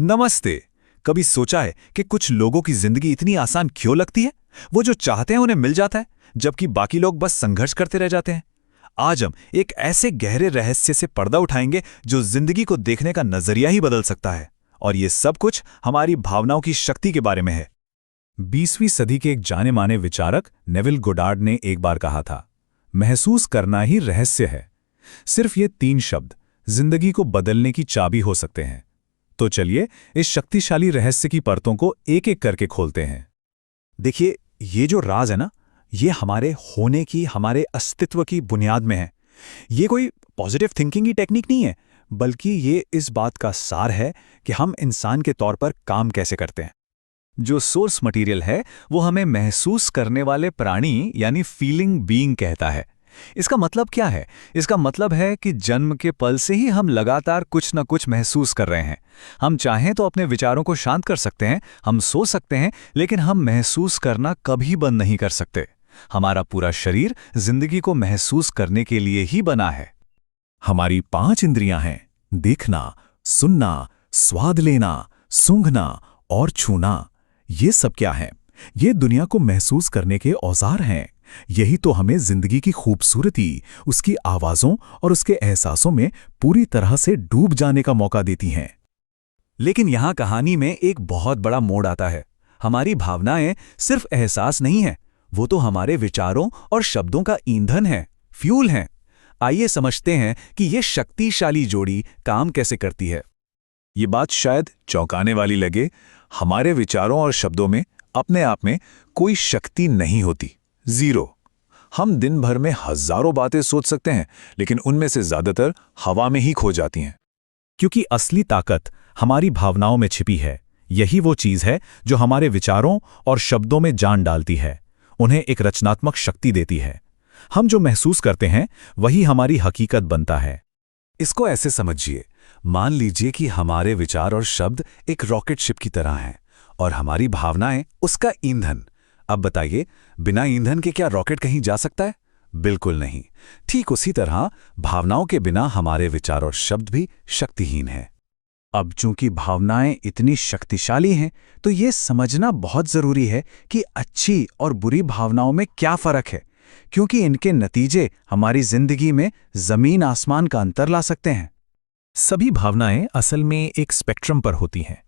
नमस्ते। कभी सोचा है कि कुछ लोगों की जिंदगी इतनी आसान क्यों लगती है? वो जो चाहते हैं उन्हें मिल जाता है, जबकि बाकी लोग बस संघर्ष करते रह जाते हैं। आज हम एक ऐसे गहरे रहस्य से पर्दा उठाएंगे जो जिंदगी को देखने का नजरिया ही बदल सकता है। और ये सब कुछ हमारी भावनाओं की शक्ति के बारे में है। 20वीं सदी के एक जाने माने विचारक नेविल गोडार्ड ने एक बार कहा था, महसूस करना ही रहस्य है। सिर्फ ये 3 शब्द जिंदगी को बदलने की चाबी हो सकते हैं। तो चलिए इस शक्तिशाली रहस्य की परतों को एक एक करके खोलते हैं। देखिए, ये जो राज है ना, ये हमारे होने की, हमारे अस्तित्व की बुनियाद में है। ये कोई पॉजिटिव थिंकिंग की टेक्निक नहीं है, बल्कि ये इस बात का सार है कि हम इंसान के तौर पर काम कैसे करते हैं। जो सोर्स मटेरियल है वो हमें महसूस करने वाले प्राणी यानी फीलिंग बीइंग कहता है। इसका मतलब क्या है? इसका मतलब है कि जन्म के पल से ही हम लगातार कुछ न कुछ महसूस कर रहे हैं। हम चाहें तो अपने विचारों को शांत कर सकते हैं, हम सो सकते हैं, लेकिन हम महसूस करना कभी बंद नहीं कर सकते। हमारा पूरा शरीर जिंदगी को महसूस करने के लिए ही बना है। हमारी 5 इंद्रियां हैं, देखना, सुनना, स्वाद लेना, सूंघना और छूना। ये सब क्या है? ये दुनिया को महसूस करने के औजार हैं। यही तो हमें जिंदगी की खूबसूरती, उसकी आवाज़ों और उसके एहसासों में पूरी तरह से डूब जाने का मौका देती हैं। लेकिन यहाँ कहानी में एक बहुत बड़ा मोड़ आता है। हमारी भावनाएं सिर्फ एहसास नहीं हैं, वो तो हमारे विचारों और शब्दों का ईंधन है, फ्यूल हैं। आइए समझते हैं कि ये शक्तिशाली जोड़ी काम कैसे करती है। ये बात शायद चौंकाने वाली लगे। हमारे विचारों और शब्दों में अपने आप में कोई शक्ति नहीं होती, जीरो। हम दिन भर में हजारों बातें सोच सकते हैं, लेकिन उनमें से ज्यादातर हवा में ही खो जाती हैं। क्योंकि असली ताकत हमारी भावनाओं में छिपी है। यही वो चीज है जो हमारे विचारों और शब्दों में जान डालती है, उन्हें एक रचनात्मक शक्ति देती है। हम जो महसूस करते हैं वही हमारी हकीकत बनता है। इसको ऐसे समझिए, मान लीजिए कि हमारे विचार और शब्द एक रॉकेट शिप की तरह हैं और हमारी भावनाएं उसका ईंधन। अब बताइए, बिना ईंधन के क्या रॉकेट कहीं जा सकता है? बिल्कुल नहीं। ठीक उसी तरह भावनाओं के बिना हमारे विचार और शब्द भी शक्तिहीन हैं। अब चूंकि भावनाएं इतनी शक्तिशाली हैं, तो ये समझना बहुत जरूरी है कि अच्छी और बुरी भावनाओं में क्या फर्क है, क्योंकि इनके नतीजे हमारी जिंदगी में जमीन आसमान का अंतर ला सकते हैं। सभी भावनाएं असल में एक स्पेक्ट्रम पर होती हैं।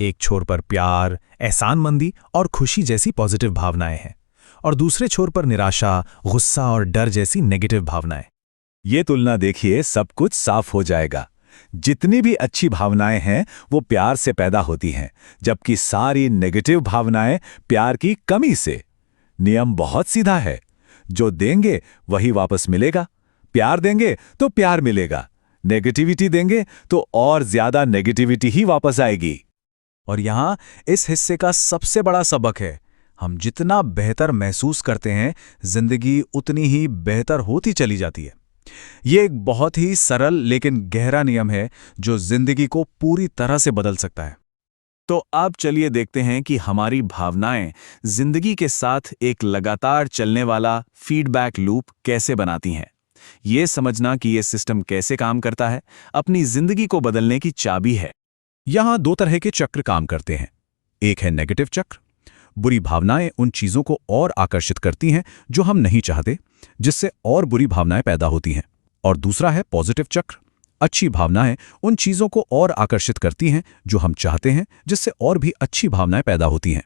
एक छोर पर प्यार, एहसानमंदी और खुशी जैसी पॉजिटिव भावनाएं हैं, और दूसरे छोर पर निराशा, गुस्सा और डर जैसी नेगेटिव भावनाएं। ये तुलना देखिए, सब कुछ साफ हो जाएगा। जितनी भी अच्छी भावनाएं हैं वो प्यार से पैदा होती हैं, जबकि सारी नेगेटिव भावनाएं प्यार की कमी से। नियम बहुत सीधा है, जो देंगे वही वापस मिलेगा। प्यार देंगे तो प्यार मिलेगा, नेगेटिविटी देंगे तो और ज्यादा नेगेटिविटी ही वापस आएगी। और यहां इस हिस्से का सबसे बड़ा सबक है, हम जितना बेहतर महसूस करते हैं, जिंदगी उतनी ही बेहतर होती चली जाती है। ये एक बहुत ही सरल लेकिन गहरा नियम है जो जिंदगी को पूरी तरह से बदल सकता है। तो अब चलिए देखते हैं कि हमारी भावनाएं जिंदगी के साथ एक लगातार चलने वाला फीडबैक लूप कैसे बनाती हैं। ये समझना कि ये सिस्टम कैसे काम करता है, अपनी जिंदगी को बदलने की चाबी है। यहां 2 तरह के चक्र काम करते हैं। एक है नेगेटिव चक्र। बुरी भावनाएं उन चीजों को और आकर्षित करती हैं जो हम नहीं चाहते, जिससे और बुरी भावनाएं पैदा होती हैं। और दूसरा है पॉजिटिव चक्र। अच्छी भावनाएं उन चीजों को और आकर्षित करती हैं जो हम चाहते हैं, जिससे और भी अच्छी भावनाएं पैदा होती हैं।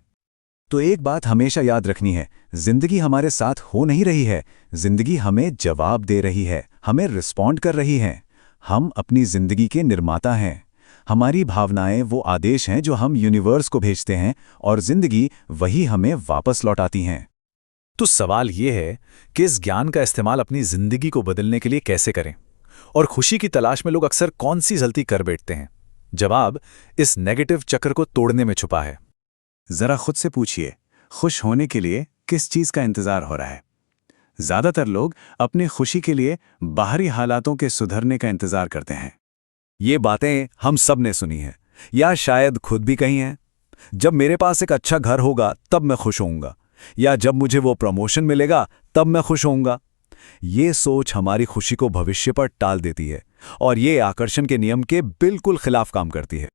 तो एक बात हमेशा याद रखनी है, जिंदगी हमारे साथ हो नहीं रही है, जिंदगी हमें जवाब दे रही है, हमें रिस्पॉन्ड कर रही है। हम अपनी जिंदगी के निर्माता हैं। हमारी भावनाएं वो आदेश हैं जो हम यूनिवर्स को भेजते हैं, और जिंदगी वही हमें वापस लौटाती हैं। तो सवाल ये है कि इस ज्ञान का इस्तेमाल अपनी जिंदगी को बदलने के लिए कैसे करें, और खुशी की तलाश में लोग अक्सर कौन सी गलती कर बैठते हैं? जवाब इस नेगेटिव चक्र को तोड़ने में छुपा है। जरा खुद से पूछिए, खुश होने के लिए किस चीज का इंतजार हो रहा है? ज्यादातर लोग अपनी खुशी के लिए बाहरी हालातों के सुधरने का इंतजार करते हैं। ये बातें हम सब ने सुनी हैं, या शायद खुद भी कही हैं। जब मेरे पास एक अच्छा घर होगा तब मैं खुश होऊंगा, या जब मुझे वो प्रमोशन मिलेगा तब मैं खुश होऊंगा। ये सोच हमारी खुशी को भविष्य पर टाल देती है, और ये आकर्षण के नियम के बिल्कुल खिलाफ काम करती है।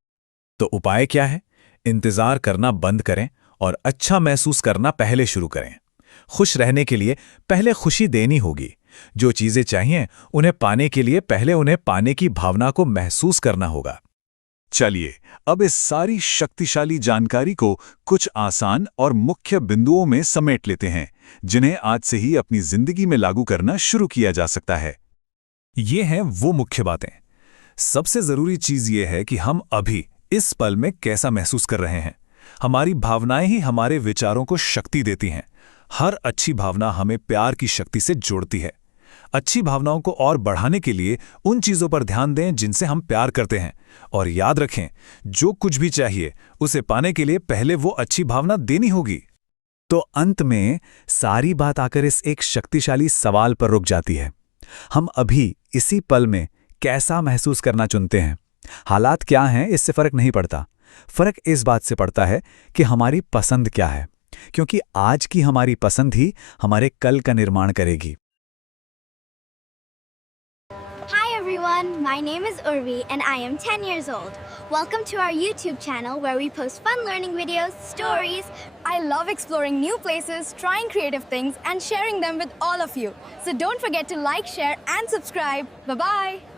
तो उपाय क्या है? इंतजार करना बंद करें और अच्छा महसूस करना पहले शुरू करें। खुश रहने के लिए पहले खुशी देनी होगी। जो चीजें चाहिए उन्हें पाने के लिए पहले उन्हें पाने की भावना को महसूस करना होगा। चलिए, अब इस सारी शक्तिशाली जानकारी को कुछ आसान और मुख्य बिंदुओं में समेट लेते हैं, जिन्हें आज से ही अपनी जिंदगी में लागू करना शुरू किया जा सकता है। ये हैं वो मुख्य बातें। सबसे जरूरी चीज ये है कि हम अभी इस पल में कैसा महसूस कर रहे हैं। हमारी भावनाएं ही हमारे विचारों को शक्ति देती हैं। हर अच्छी भावना हमें प्यार की शक्ति से जोड़ती है। अच्छी भावनाओं को और बढ़ाने के लिए उन चीजों पर ध्यान दें जिनसे हम प्यार करते हैं, और याद रखें, जो कुछ भी चाहिए उसे पाने के लिए पहले वो अच्छी भावना देनी होगी। तो अंत में सारी बात आकर इस एक शक्तिशाली सवाल पर रुक जाती है। हम अभी इसी पल में कैसा महसूस करना चुनते हैं? हालात क्या हैं इससे फर्क नहीं पड़ता। फर्क इस बात से पड़ता है कि हमारी पसंद क्या है, क्योंकि आज की हमारी पसंद ही हमारे कल का निर्माण करेगी। Hi everyone, my name is Urvi and I am 10 years old. Welcome to our YouTube channel where we post fun learning videos, stories. I love exploring new places, trying creative things and sharing them with all of you. So don't forget to like, share and subscribe. Bye-bye.